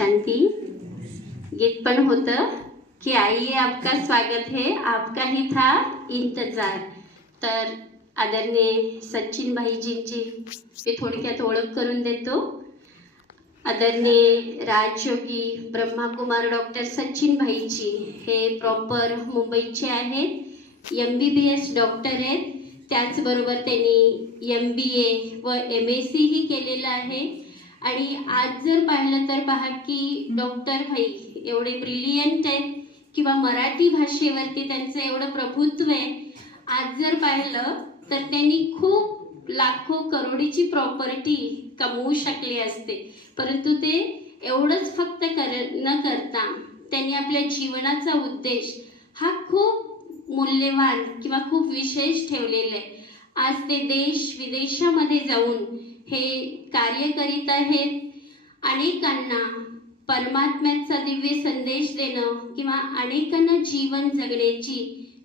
शांती। गीत पण होतं की आई आपका स्वागत है आपका ही था इंतजार। तर आदरणीय सचिन भाईजींची मी थोडक्यात ओळख करून देतो. आदरणीय राजयोगी ब्रह्माकुमार डॉक्टर सचिन भाईजी हे प्रॉपर मुंबईचे आहेत. M B B S doctor आहेत. त्याचबरोबर त्यांनी एम बी ए व एम एस सीही केलेलं आहे. आणि आज जर पाहिलं तर पहा की डॉक्टर भाई एवढे ब्रिलियंट आहेत किंवा मराठी भाषेवरती त्यांचं एवढं प्रभुत्व आहे. आज जर पाहिलं तर त्यांनी खूप लाखो करोडीची प्रॉपर्टी कमवू शकली असते. परंतु ते एवढंच फक्त कर न करता त्यांनी आपल्या जीवनाचा उद्देश हा खूप मूल्यवान किंवा खूप विशेष ठेवलेला आहे. आज ते देश विदेशामध्ये जाऊन हे कार्य करीत आहेत. अनेकांना परमात्म्याचा दिव्य संदेश देणं किंवा अनेकांना जीवन जगण्याची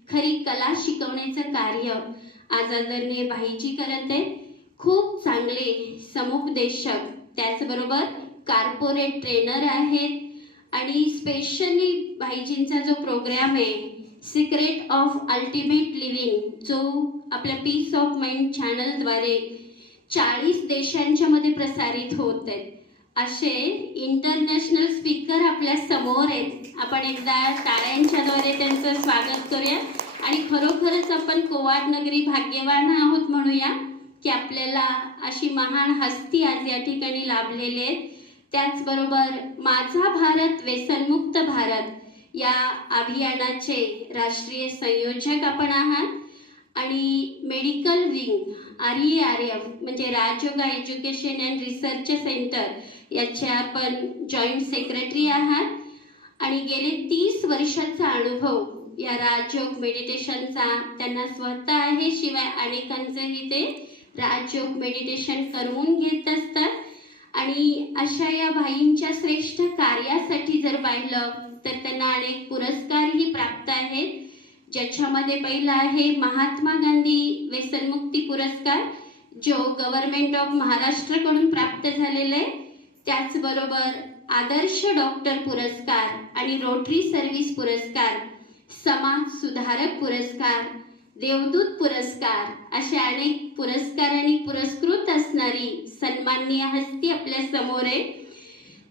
खरी कला शिकवण्याचं कार्य आज आदरणीय भाईजी करत आहेत. खूप चांगले समुपदेशक त्याचबरोबर कार्पोरेट ट्रेनर आहेत. आणि स्पेशली भाईजींचा जो प्रोग्राम आहे सिक्रेट ऑफ अल्टिमेट लिव्हिंग जो आपल्या पीस ऑफ माइंड चॅनलद्वारे चाळीस देशांच्या मध्ये प्रसारित होत आहेत. असे इंटरनॅशनल स्पीकर आपल्यासमोर आहेत. आपण एकदा टाळ्यांच्याद्वारे त्यांचं स्वागत करूया. आणि खरोखरच आपण कोवाड नगरी भाग्यवान आहोत म्हणूया की आपल्याला अशी महान हस्ती आज या ठिकाणी लाभलेली आहेत. त्याचबरोबर माझा भारत व्यसनमुक्त भारत या अभियानाचे राष्ट्रीय संयोजक आपण आहात. आणि medical wing R E R F म्हणजे Rajyoga education and research centre याच्या आपण जॉईंट सेक्रेटरी आहात. आणि गेले तीस वर्षाचा अनुभव या राजयोग मेडिटेशनचा त्यांना स्वतः आहे. शिवाय अनेकांचंही ते राजयोग मेडिटेशन करवून घेत असतात. आणि अशा या भाईंच्या श्रेष्ठ कार्यासाठी जर पाहिलं तर त्यांना अनेक पुरस्कारही प्राप्त आहेत. ज्याच्यामध्ये पहिला आहे महात्मा गांधी व्यसनमुक्ती पुरस्कार जो गव्हर्नमेंट ऑफ महाराष्ट्रकडून प्राप्त झालेला आहे. त्याचबरोबर आदर्श डॉक्टर पुरस्कार आणि रोटरी सर्व्हिस पुरस्कार समाज सुधारक पुरस्कार देवदूत पुरस्कार असे अनेक पुरस्कार आणि पुरस्कृत असणारी सन्माननीय हस्ती आपल्यासमोर आहे.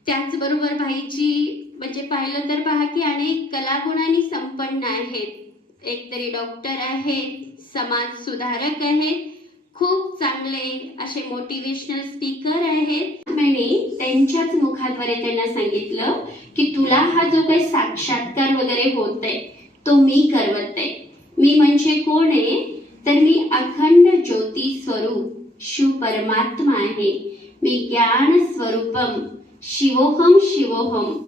त्याचबरोबर भाईची म्हणजे पाहिलं तर पहा की अनेक कलागुणांनी संपन्न आहेत. एकतरी डॉक्टर आहेत समाज सुधारक आहेत खूप चांगले असे मोटिवेशनल स्पीकर आहेत. आणि त्यांच्याच मुखाद्वारे त्यांना सांगितलं की तुला हा जो काही साक्षात्कार वगैरे होत आहे तो मी करवत आहे मी म्हणजे कोण आहे? तर मी अखंड ज्योती स्वरूप शिव परमात्मा आहे. मी ज्ञान स्वरूपम शिवोहम शिवोहम.